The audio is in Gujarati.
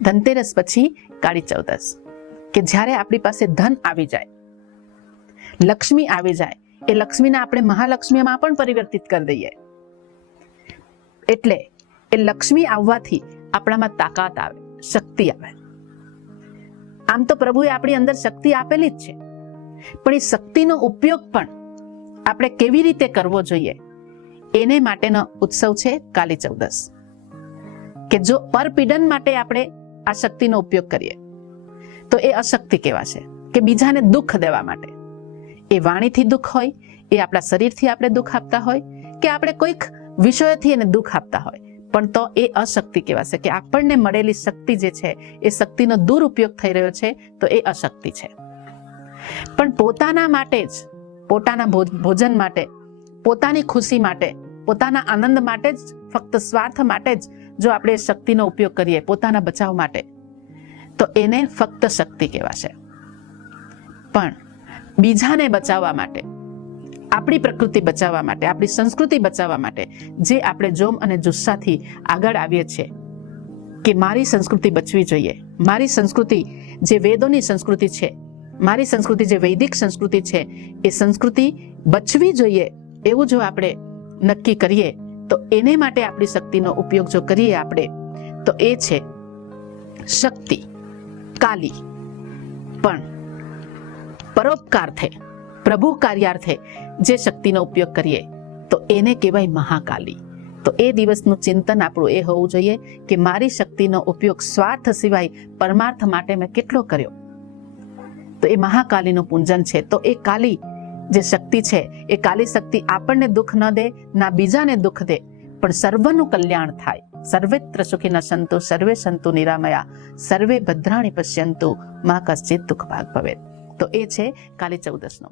ધનતેરસ પછી કાળી ચૌદસ, કે જ્યારે આપણી પાસે ધન આવી જાય, લક્ષ્મી આવી જાય, એ લક્ષ્મીને આપણે મહાલક્ષ્મીમાં પણ પરિવર્તિત કરી દઈએ. એટલે એ લક્ષ્મી આવવાથી આપણામાં તાકાત આવે, શક્તિ આવે. આમ તો પ્રભુએ આપણી અંદર શક્તિ આપેલી જ છે, પણ એ શક્તિનો ઉપયોગ પણ આપણે કેવી રીતે કરવો જોઈએ એને માટેનો ઉત્સવ છે કાળી ચૌદસ. કે જો પરપીડન માટે આપણે આ શક્તિનો ઉપયોગ કરીએ તો એ અશક્તિ કહેવાશે, કે બીજાને દુઃખ દેવા માટે. એ વાણીથી દુઃખ હોય, એ આપણા શરીરથી આપણે દુઃખ આપતા હોય, કે આપણે કોઈક વિષયોથી એને દુઃખ આપતા હોય, પણ તો એ અશક્તિ કહેવાશે. કે આપણને મળેલી શક્તિ જે છે એ શક્તિનો દુરુપયોગ થઈ રહ્યો છે તો એ અશક્તિ છે. પણ પોતાના માટે જ, પોતાના ભોજન માટે, પોતાની ખુશી માટે, પોતાના આનંદ માટે જ, ફક્ત સ્વાર્થ માટે જ જો આપણે શક્તિનો ઉપયોગ કરીએ પોતાના બચાવ માટે, તો એને ફક્ત શક્તિ કહેવાશે. પણ બીજાને બચાવવા માટે, આપણી પ્રકૃતિ બચાવવા માટે, આપણી સંસ્કૃતિ બચાવવા માટે જે આપણે જોમ અને જુસ્સાથી આગળ આવીએ છીએ કે મારી સંસ્કૃતિ બચવી જોઈએ, મારી સંસ્કૃતિ જે વેદોની સંસ્કૃતિ છે, મારી સંસ્કૃતિ જે વૈદિક સંસ્કૃતિ છે, એ સંસ્કૃતિ બચવી જોઈએ, એવું જો આપણે નક્કી કરીએ તો એને માટે આપણી શક્તિનો ઉપયોગ જો કરીએ આપણે, તો એ છે શક્તિ, કાલી. પણ પરોપકાર્થે, પ્રભુ કાર્યાર્થે જે શક્તિનો ઉપયોગ કરીએ તો એને કહેવાય મહાકાલી. તો એ દિવસનું ચિંતન આપણું એ હોવું જોઈએ કે મારી શક્તિનો ઉપયોગ સ્વાર્થ સિવાય પરમાર્થ માટે મેં કેટલો કર્યો, તો એ મહાકાલીનું પૂજન છે. તો એ કાલી જે શક્તિ છે, એ કાલી શક્તિ આપણને દુઃખ ન દે, ના બીજાને દુઃખ દે, પણ સર્વનું કલ્યાણ થાય. સર્વેત્ર સુખિનઃ સંતુ સર્વે સંતુ નિરામયા સર્વે ભદ્રાણિ પશ્યન્તુ મા કશ્ચિત દુઃખ ભાગ ભવેત. તો એ છે કાળી ચૌદસનો